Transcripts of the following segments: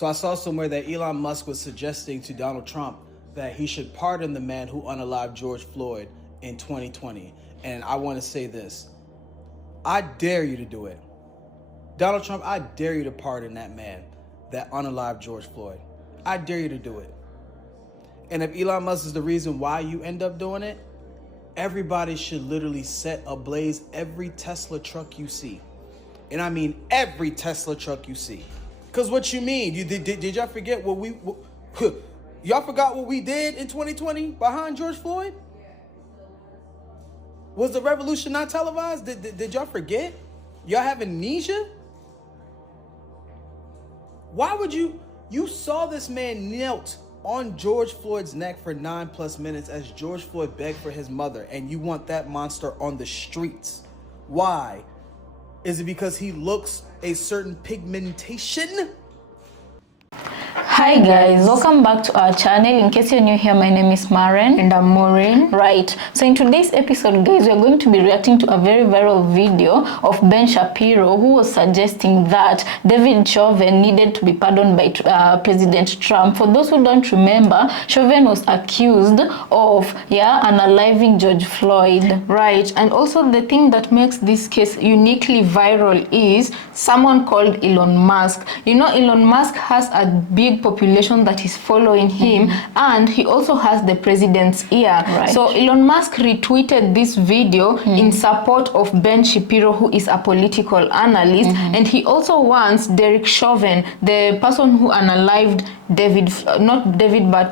So I saw somewhere that Elon Musk was suggesting to Donald Trump that he should pardon the man who unalived George Floyd in 2020. And I want to say this. I dare you to do it. Donald Trump, I dare you to pardon that man that unalived George Floyd. I dare you to do it. And if Elon Musk is the reason why you end up doing it, everybody should literally set ablaze every Tesla truck you see. And I mean every Tesla truck you see. Because what you mean? Did y'all forget what we... y'all forgot what we did in 2020 behind George Floyd? Was the revolution not televised? Did y'all forget? Y'all have amnesia? Why would you... You saw this man knelt on George Floyd's neck for 9+ minutes as George Floyd begged for his mother, and you want that monster on the streets. Why? Is it because he looks a certain pigmentation? Hi guys, welcome back to our channel. In case you're new here, my name is Maren and I'm Maureen. Right, so in today's episode, guys, we're going to be reacting to a very viral video of Ben Shapiro, who was suggesting that David Chauvin needed to be pardoned by President Trump. For those who don't remember, Chauvin was accused of unaliving George Floyd. Right, and also the thing that makes this case uniquely viral is someone called Elon Musk. You know, Elon Musk has a big population that is following him, and he also has the president's ear. Right. So Elon Musk retweeted this video in support of Ben Shapiro, who is a political analyst, and he also wants Derek Chauvin, the person who unalived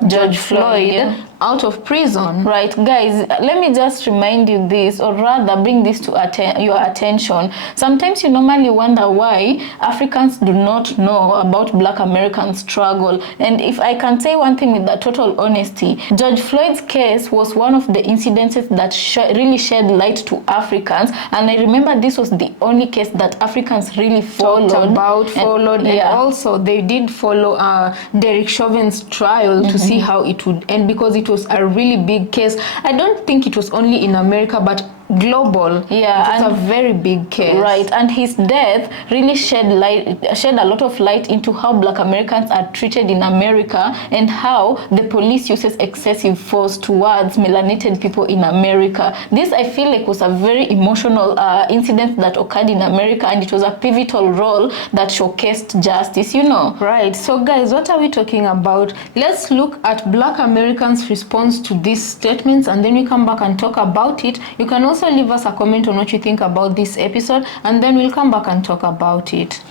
George Floyd, out of prison. Right, guys, let me just remind you this, or rather bring this to your attention. Sometimes you normally wonder why Africans do not know about Black American struggle. And if I can say one thing with the total honesty, George Floyd's case was one of the incidences that really shed light to Africans. And I remember this was the only case that Africans really followed. And also they did follow Derek Chauvin's trial to see how it would end, because it was a really big case. I don't think it was only in America, but global. Yeah, it's a very big case. Right, and his death really shed a lot of light into how Black Americans are treated in America, and how the police uses excessive force towards melanated people in America. This, I feel like, was a very emotional incident that occurred in America, and it was a pivotal role that showcased justice, you know. Right, so guys, what are we talking about? Let's look at Black Americans' response to these statements, and then we come back and talk about it. You can also leave us a comment on what you think about this episode, and then we'll come back and talk about it.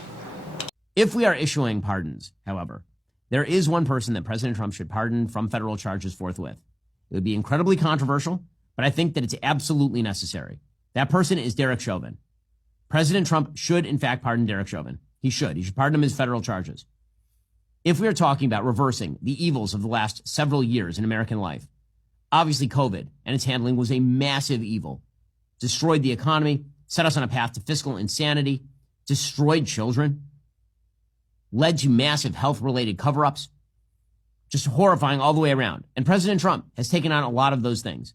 If we are issuing pardons, however, there is one person that President Trump should pardon from federal charges forthwith. It would be incredibly controversial, but I think that it's absolutely necessary. That person is Derek Chauvin. President Trump should, in fact, pardon Derek Chauvin. He should. He should pardon him his federal charges. If we are talking about reversing the evils of the last several years in American life, obviously COVID and its handling was a massive evil. Destroyed the economy, set us on a path to fiscal insanity, destroyed children, led to massive health-related cover-ups, just horrifying all the way around. And President Trump has taken on a lot of those things.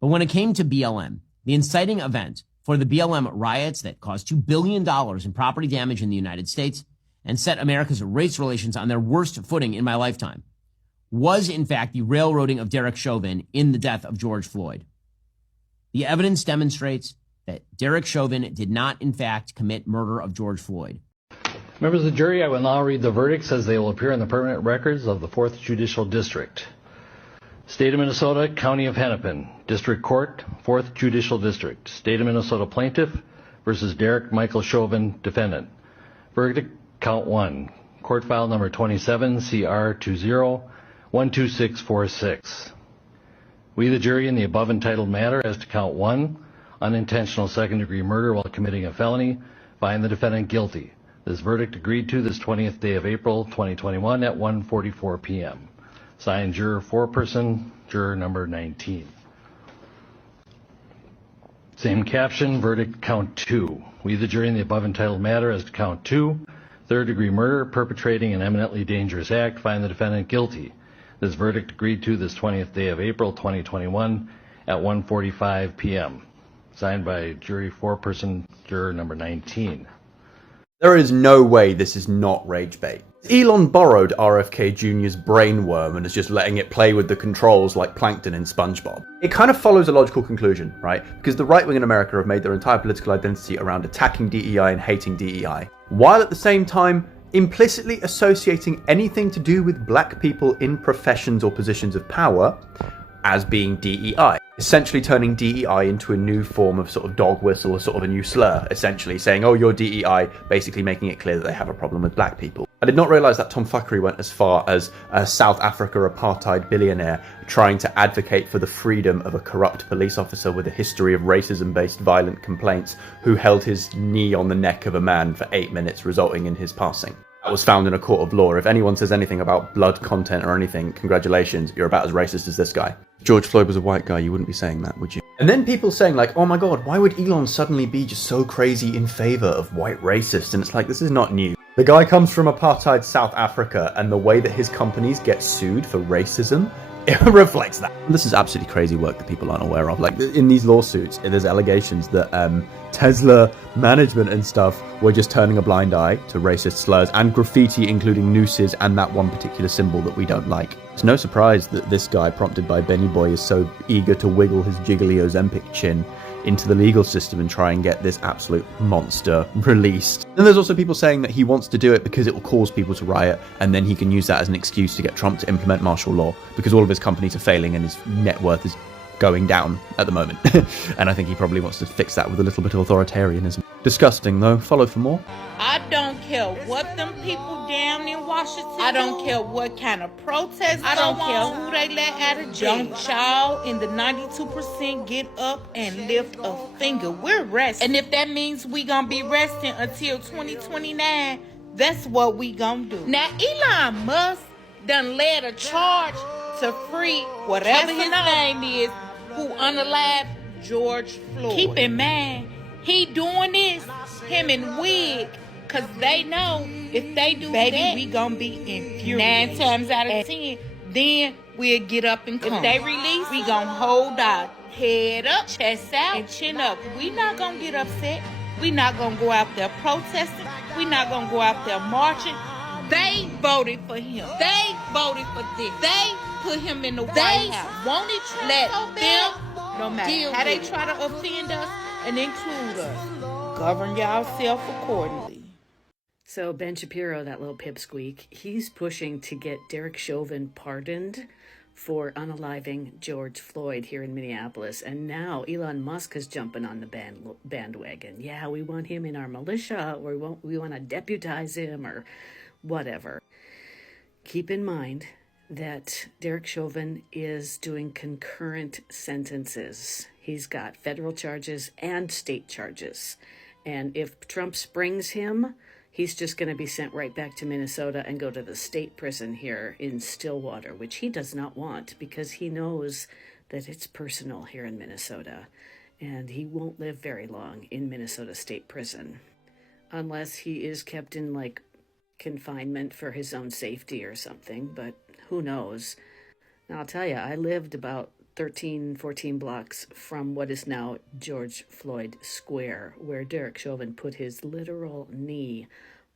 But when it came to BLM, the inciting event for the BLM riots that caused $2 billion in property damage in the United States and set America's race relations on their worst footing in my lifetime, was in fact the railroading of Derek Chauvin in the death of George Floyd. The evidence demonstrates that Derek Chauvin did not, in fact, commit murder of George Floyd. Members of the jury, I will now read the verdicts as they will appear in the permanent records of the 4th Judicial District. State of Minnesota, County of Hennepin, District Court, 4th Judicial District. State of Minnesota Plaintiff versus Derek Michael Chauvin, Defendant. Verdict, Count 1. Court file number 27, CR 20-12646. We, the jury, in the above entitled matter as to count 1, unintentional second-degree murder while committing a felony, find the defendant guilty. This verdict agreed to this 20th day of April, 2021 at 1:44 p.m. Signed, juror foreperson, juror number 19. Same caption, verdict count 2. We, the jury, in the above entitled matter as to count 2, third-degree murder, perpetrating an eminently dangerous act, find the defendant guilty. This verdict agreed to this 20th day of April, 2021 at 1:45 p.m. Signed by jury foreperson, juror number 19. There is no way this is not rage bait. Elon borrowed RFK Jr.'s brainworm and is just letting it play with the controls like plankton in SpongeBob. It kind of follows a logical conclusion, right? Because the right wing in America have made their entire political identity around attacking DEI and hating DEI, while at the same time implicitly associating anything to do with black people in professions or positions of power as being DEI. Essentially turning DEI into a new form of sort of dog whistle or sort of a new slur, essentially saying, oh, you're DEI, basically making it clear that they have a problem with black people. I did not realise that Tom Fuckery went as far as a South Africa apartheid billionaire trying to advocate for the freedom of a corrupt police officer with a history of racism-based violent complaints who held his knee on the neck of a man for 8 minutes, resulting in his passing. That was found in a court of law. If anyone says anything about blood content or anything, congratulations, you're about as racist as this guy. If George Floyd was a white guy, you wouldn't be saying that, would you? And then people saying like, oh my god, why would Elon suddenly be just so crazy in favour of white racists? And it's like, this is not new. The guy comes from apartheid South Africa, and the way that his companies get sued for racism, it reflects that. This is absolutely crazy work that people aren't aware of. Like, in these lawsuits, there's allegations that Tesla management and stuff were just turning a blind eye to racist slurs and graffiti, including nooses and that one particular symbol that we don't like. It's no surprise that this guy, prompted by Benny Boy, is so eager to wiggle his jiggly Ozempic chin into the legal system and try and get this absolute monster released. Then there's also people saying that he wants to do it because it will cause people to riot, and then he can use that as an excuse to get Trump to implement martial law because all of his companies are failing and his net worth is going down at the moment. And I think he probably wants to fix that with a little bit of authoritarianism. Disgusting though. Follow for more. I don't care what them people down in Washington I don't care what kind of protest I don't care who they let out of jail. Don't y'all in the 92% get up and lift a finger. We're resting. And if that means we gonna be resting until 2029, that's what we gonna do. Now Elon Musk done led a charge to free whatever his name is who unalived George Floyd. Keep in mind, he doing this, him and Wig, because they know if they do baby, that, we gonna be infuriated. 9 times out of 10, then we'll get up and come. If they release, we gonna hold our head up, chest out, and chin up. We not gonna get upset. We not gonna go out there protesting. We not gonna go out there marching. They voted for him. They voted for this. They put him in the White House. Wanted Trump let so bad, them, no matter how they try to offend us and include us, govern yourself accordingly. So Ben Shapiro, that little pipsqueak, he's pushing to get Derek Chauvin pardoned for unaliving George Floyd here in Minneapolis. And now Elon Musk is jumping on the bandwagon. Yeah, we want him in our militia, or we want to deputize him, or whatever. Keep in mind that Derek Chauvin is doing concurrent sentences. He's got federal charges and state charges. And if Trump springs him, he's just going to be sent right back to Minnesota and go to the state prison here in Stillwater, which he does not want because he knows that it's personal here in Minnesota. And he won't live very long in Minnesota State Prison unless he is kept in like confinement for his own safety or something, but who knows. Now, I'll tell you, I lived about 13, 14 blocks from what is now George Floyd Square, where Derek Chauvin put his literal knee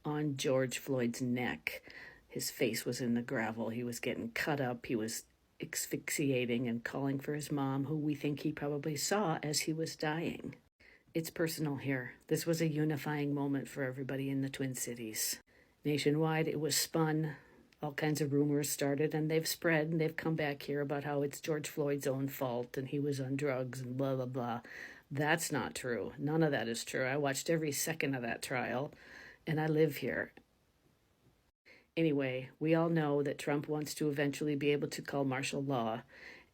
on George Floyd's neck. His face was in the gravel. He was getting cut up. He was asphyxiating and calling for his mom, who we think he probably saw as he was dying. It's personal here. This was a unifying moment for everybody in the Twin Cities. Nationwide, it was spun. All kinds of rumors started, and they've spread, and they've come back here about how it's George Floyd's own fault, and he was on drugs, and blah, blah, blah. That's not true. None of that is true. I watched every second of that trial, and I live here. Anyway, we all know that Trump wants to eventually be able to call martial law,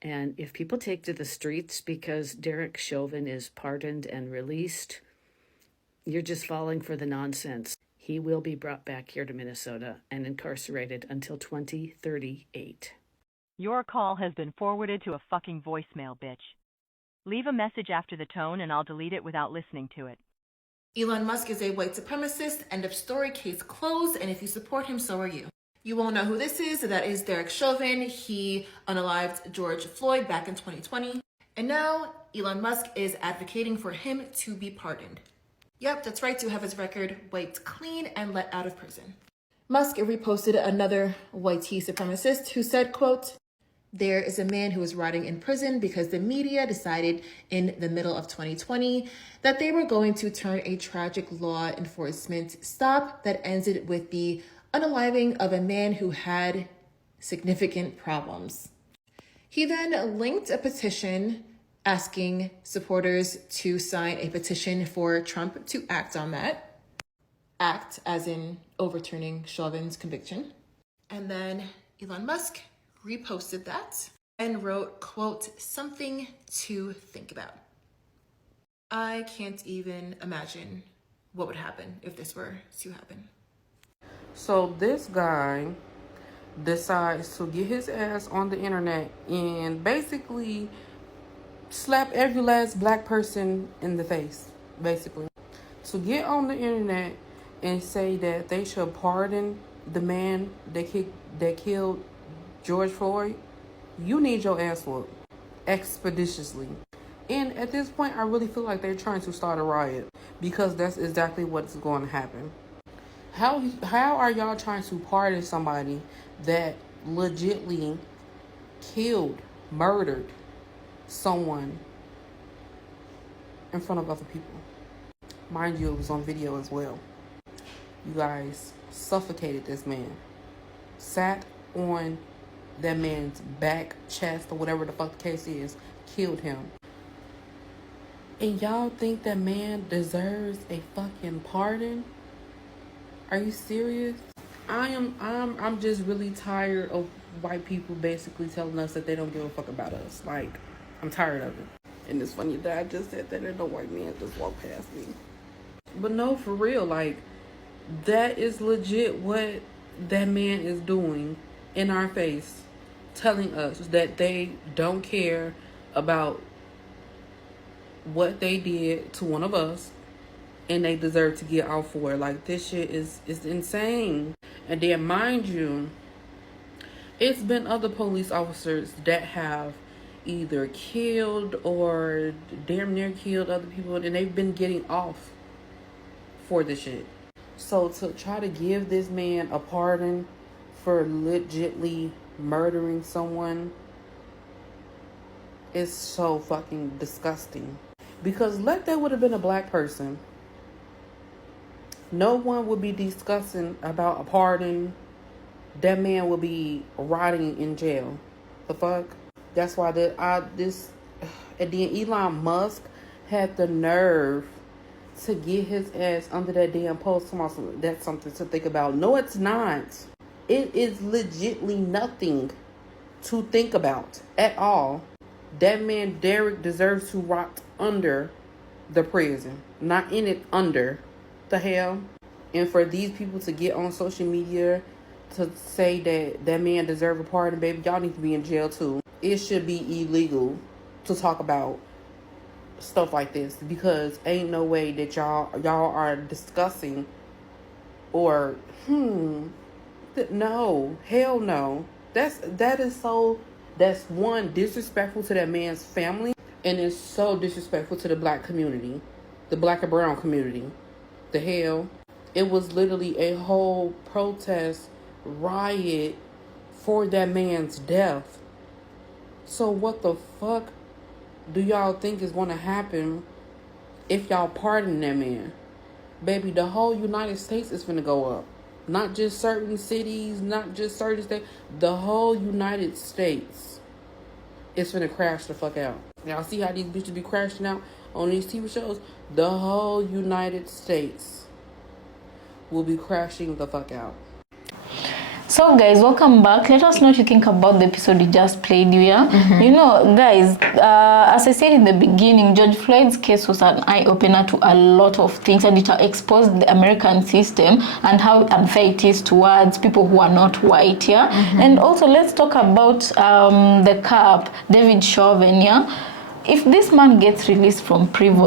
and if people take to the streets because Derek Chauvin is pardoned and released, you're just falling for the nonsense. He will be brought back here to Minnesota and incarcerated until 2038. Your call has been forwarded to a fucking voicemail, bitch. Leave a message after the tone and I'll delete it without listening to it. Elon Musk is a white supremacist. End of story, case closed. And if you support him, so are you. You won't know who this is. That is Derek Chauvin. He unalived George Floyd back in 2020. And now Elon Musk is advocating for him to be pardoned. Yep, that's right, to have his record wiped clean and let out of prison. Musk reposted another white supremacist who said, quote, "There is a man who is rotting in prison because the media decided in the middle of 2020 that they were going to turn a tragic law enforcement stop that ended with the unaliving of a man who had significant problems." He then linked a petition asking supporters to sign a petition for Trump to act on that. Act as in overturning Chauvin's conviction. And then Elon Musk reposted that and wrote, quote, "Something to think about." I can't even imagine what would happen if this were to happen. So this guy decides to get his ass on the internet and basically slap every last black person in the face, basically. To get on the internet and say that they should pardon the man that killed George Floyd, you need your ass whooped expeditiously. And at this point, I really feel like they're trying to start a riot, because that's exactly what's going to happen. How are y'all trying to pardon somebody that legitly killed, murdered someone in front of other people? Mind you, it was on video as well. You guys suffocated this man, sat on that man's back, chest, or whatever the fuck the case is, killed him. And y'all think that man deserves a fucking pardon? Are you serious? I'm just really tired of white people basically telling us that they don't give a fuck about us. Like, I'm tired of it. And it's funny that I just said that and no white man just walked past me. But no, for real, like, that is legit what that man is doing in our face, telling us that they don't care about what they did to one of us and they deserve to get out for it. Like, this shit is insane. And then, mind you, it's been other police officers that have either killed or damn near killed other people, and they've been getting off for this shit. So to try to give this man a pardon for legitly murdering someone is so fucking disgusting. Because let that would have been a black person, no one would be discussing about a pardon. That man would be rotting in jail. The fuck? That's why and then Elon Musk had the nerve to get his ass under that damn post. That's something to think about. No, it's not. It is legitly nothing to think about at all. That man, Derek, deserves to rot under the prison. Not in it, under. The hell? And for these people to get on social media to say that that man deserves a pardon, baby, y'all need to be in jail too. It should be illegal to talk about stuff like this, because ain't no way that y'all are discussing or no, hell no. That's one, disrespectful to that man's family, and it's so disrespectful to the black community, the black and brown community. The hell? It was literally a whole protest riot for that man's death. So what the fuck do y'all think is going to happen if y'all pardon that man? Baby, the whole United States is finna go up. Not just certain cities, not just certain states. The whole United States is finna crash the fuck out. Y'all see how these bitches be crashing out on these TV shows? The whole United States will be crashing the fuck out. So guys, welcome back. Let us know what you think about the episode we just played here. You know, guys, as I said in the beginning, George Floyd's case was an eye-opener to a lot of things, and it exposed the American system and how unfair it is towards people who are not white, yeah? And also, let's talk about the cop, David Chauvin, yeah? if this man gets released from prison,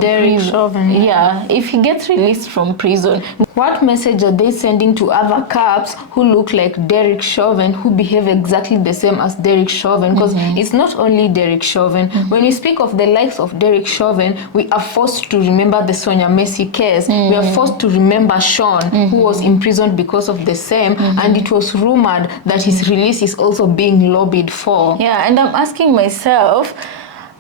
if he gets released from prison, what message are they sending to other cops who look like Derek Chauvin, who behave exactly the same as Derek Chauvin? Because it's not only Derek Chauvin. When we speak of the likes of Derek Chauvin, we are forced to remember the Sonia Messi case. We are forced to remember Sean, who was imprisoned because of the same, and it was rumored that his release is also being lobbied for. Yeah, and I'm asking myself,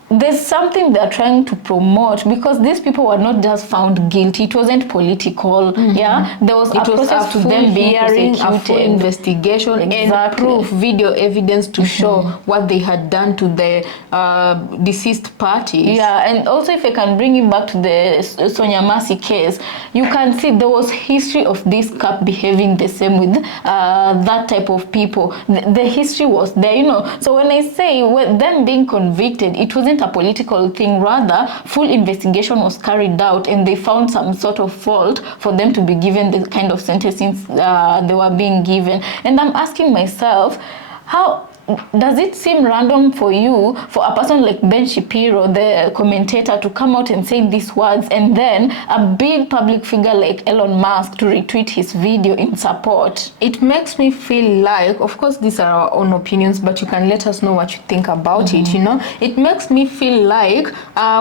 there's something they're trying to promote, because these people were not just found guilty. It wasn't political. Yeah, there was a process to them being hearing, a full investigation, and proof, video evidence to show what they had done to the deceased parties. Yeah, and also if I can bring it back to the Sonia Messi case, you can see there was history of this cop behaving the same with that type of people. The history was there, you know. So when I say them being convicted, it wasn't a political thing. Rather, full investigation was carried out, and they found some sort of fault for them to be given the kind of sentencing they were being given. And I'm asking myself, how does it seem random for you, for a person like Ben Shapiro, the commentator, to come out and say these words, and then a big public figure like Elon Musk to retweet his video in support? It makes me feel like, of course these are our own opinions, but you can let us know what you think about it, you know. It makes me feel like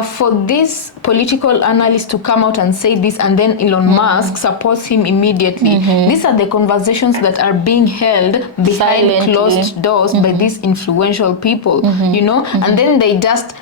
for this political analyst to come out and say this, and then Elon Musk supports him immediately. These are the conversations that are being held behind closed doors by these influential people, you know, and then they just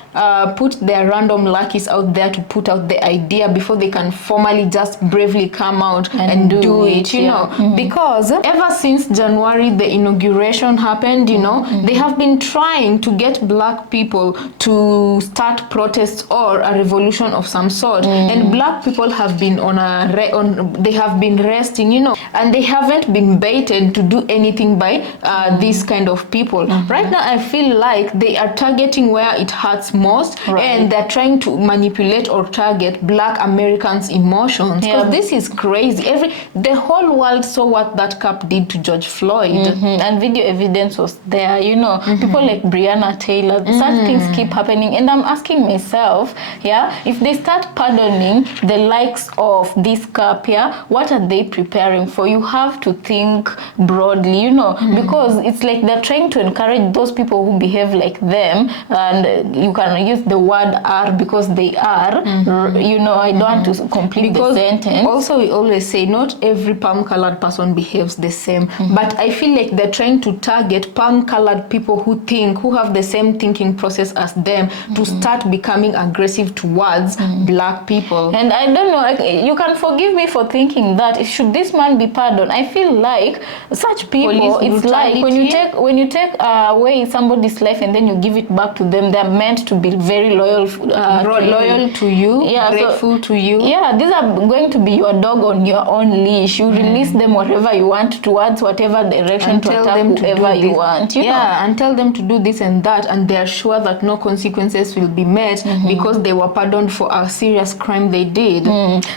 put their random luckies out there to put out the idea before they can formally just bravely come out and do it, you know. Because ever since January, the inauguration happened, you know, they have been trying to get black people to start protests or a revolution of some sort, and black people have been they have been resting, you know, and they haven't been baited to do anything by these kind of people. Right now I feel like they are targeting where it hurts most, and they're trying to manipulate or target black Americans' emotions, because this is crazy. The whole world saw what that cop did to George Floyd, and video evidence was there, you know. People like Breonna Taylor, such things keep happening, and I'm asking myself, if they start pardoning the likes of this cop, what are they preparing for? You have to think broadly, you know, because it's like they're trying to encourage those people who behave like them, and you can use the word are because they are, you know. I don't want to complete the sentence. Also, we always say not every palm-colored person behaves the same, but I feel like they're trying to target palm-colored people who have the same thinking process as them, to start becoming aggressive towards black people. And I don't know, like, you can forgive me for thinking that should this man be pardoned. I feel like such people, it's like when you take away somebody's life and then you give it back to them, they're meant to be very loyal to you, grateful to you. Yeah, these are going to be your dog on your own leash. You release them wherever you want, towards whatever direction, and to tell attack them whoever you want. You know? And tell them to do this and that, and they are sure that no consequences will be met because they were pardoned for a serious crime they did.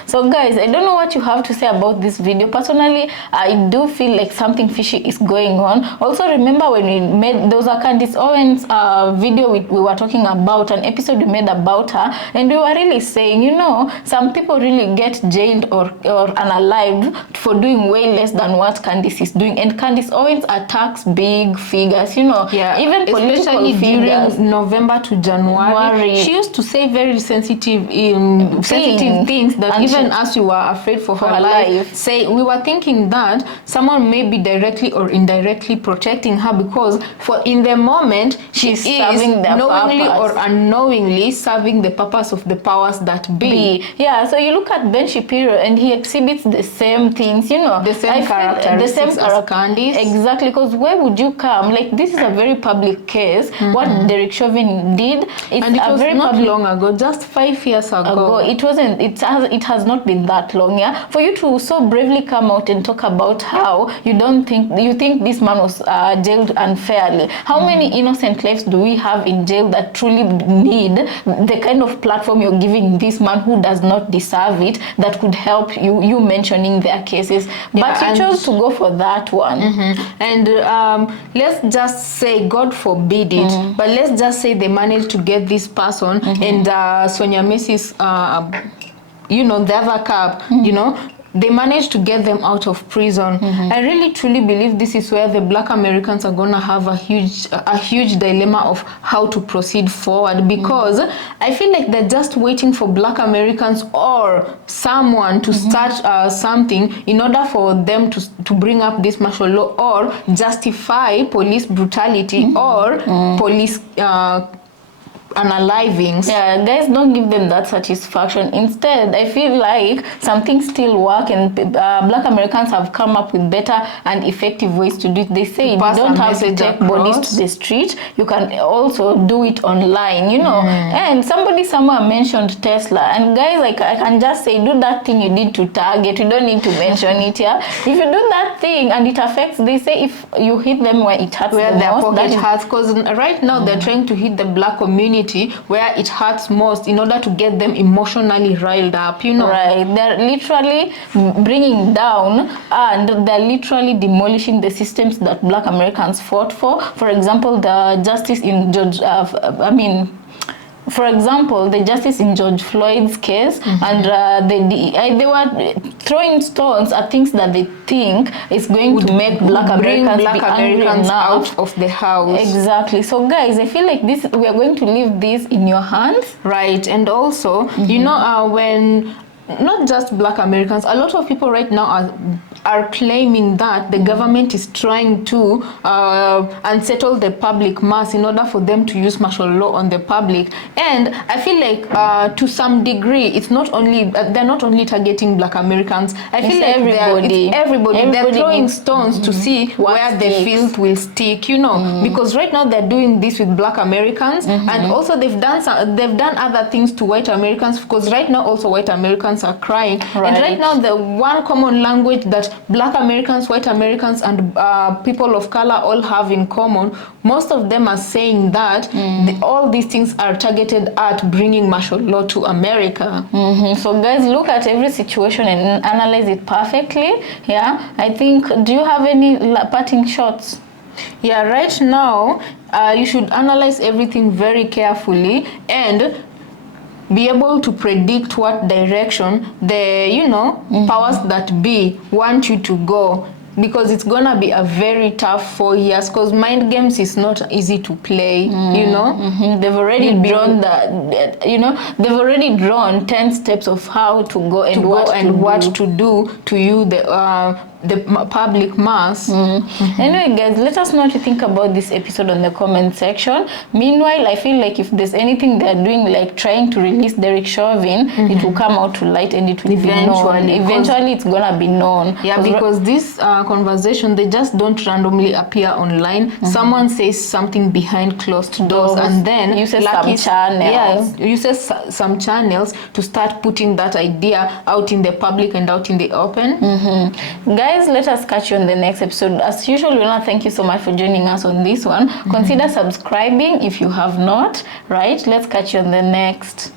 So guys, I don't know what you have to say about this video. Personally, I do feel like something fishy is going on. Also, remember when we made those Candice Owens video we were talking about, an episode we made about her, and we were really saying, you know, some people really get jailed or unalived for doing way less than what Candice is doing, and Candice Owens attacks big figures, you know, even especially figures. During November to January, she used to say very sensitive things that even us, we were afraid for her life. We were thinking that someone may be directly or indirectly protecting her, because in the moment she's serving the knowingly or unknowingly serving the purpose of the powers that be. Yeah, so you look at Ben Shapiro and he exhibits the same things, you know, the same characteristics as Candice. Exactly, because where would you come? Like, this is a very public case. What Derek Chauvin did, it's and it was very not long ago, just 5 years ago. It wasn't. It has not been that long. Yeah, for you to so bravely come out and talk about how you think this man was jailed unfairly. How many innocent lives do we have in jail that truly need the kind of platform you're giving this man who does not deserve it, that could help you mentioning their cases. But you chose to go for that one. And let's just say, God forbid it, but let's just say they managed to get this person and Sonia Macy's, the other cop, they managed to get them out of prison. I really truly believe this is where the Black Americans are gonna have a huge dilemma of how to proceed forward, because I feel like they're just waiting for Black Americans or someone to start something in order for them to bring up this martial law or justify police brutality or police unalivings. Yeah, guys, don't give them that satisfaction. Instead, I feel like some things still work, and Black Americans have come up with better and effective ways to do it. They say you don't have to take bodies to the street. You can also do it online, And somebody somewhere mentioned Tesla. And guys, like, I can just say, do that thing you did to Target. You don't need to mention it here. If you do that thing and it affects, they say if you hit them where it hurts where the their most, pocket hurts, because right now they're trying to hit the Black community where it hurts most in order to get them emotionally riled up, Right. They're literally bringing down and they're literally demolishing the systems that Black Americans fought for. For example, the justice in George, for example, the justice in George Floyd's case, and they were throwing stones at things that they think is going to make Black Americans out of the house. Exactly. So, guys, I feel like we are going to leave this in your hands, right? And also, when not just Black Americans, a lot of people right now are claiming that the government is trying to unsettle the public mass in order for them to use martial law on the public. And I feel like to some degree, it's not only they're not only targeting Black Americans. I feel like everybody. They're throwing stones to see where the filth will stick, because right now they're doing this with Black Americans, and also they've done other things to white Americans, because right now also white Americans are crying. Right. And right now the one common language that Black Americans, white Americans, and people of color all have in common, most of them are saying that all these things are targeted at bringing martial law to America. So guys, look at every situation and analyze it perfectly. Yeah, I think, do you have any parting shots? Yeah, right now you should analyze everything very carefully and be able to predict what direction the powers that be want you to go, because it's gonna be a very tough 4 years, because mind games is not easy to play. They've already they've already drawn 10 steps of how to go and what to do to you, the public mass. Anyway, guys, let us know what you think about this episode on the comment section. Meanwhile, I feel like if there's anything they're doing, like trying to release Derek Chauvin, it will come out to light and it will be known. Eventually, it's gonna be known. Yeah, because this conversation, they just don't randomly appear online. Someone says something behind closed doors, and then uses some channels. Yeah, uses some channels to start putting that idea out in the public and out in the open. Guys, let us catch you on the next episode. As usual, we want to thank you so much for joining us on this one. Consider subscribing if you have not, right? Let's catch you on the next.